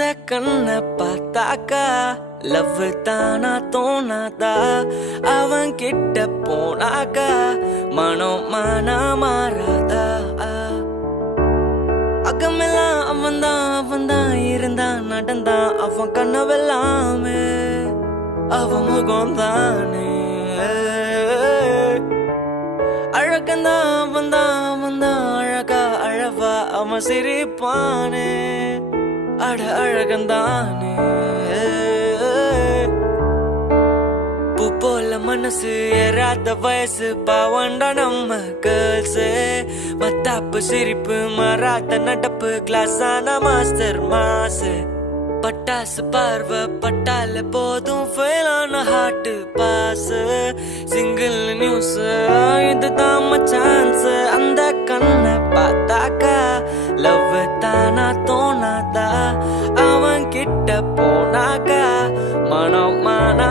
அந்த கண்ண பார்த்தாக்கா லவ் தானா தோணாதா அவன் கிட்ட போனாக்கா மனம் மானா மாறாதா அகமெல்லாம் அவன்தான் இருந்தான் நடந்தான் அவன் கனவெல்லாமே அவன் முகம்தானே அழகந்தான் அவன்தான் அழகா அழவா அவன் சிரிப்பானே அழகந்தானே பூ போல மனசு ஏறாத வயசு பாவண்டா நம்ம கேர்ள்ஸ் மத்தாப்பு சிரிப்பு மாறாத நடப்பு கிளாஸ் ஆன மாஸ்டர் மாசு பட்டாசு பார்வை பட்டால போதும் ஃபெயில் ஆன ஹார்ட் பாஸ் சிங்கிள் நியூஸ் இதுதான் சான்ஸ் அந்த கண்ணை பார்த்தாக்கா லவ் தானா தோணாதா அவன் கிட்ட போனாக்கா மனம் மானா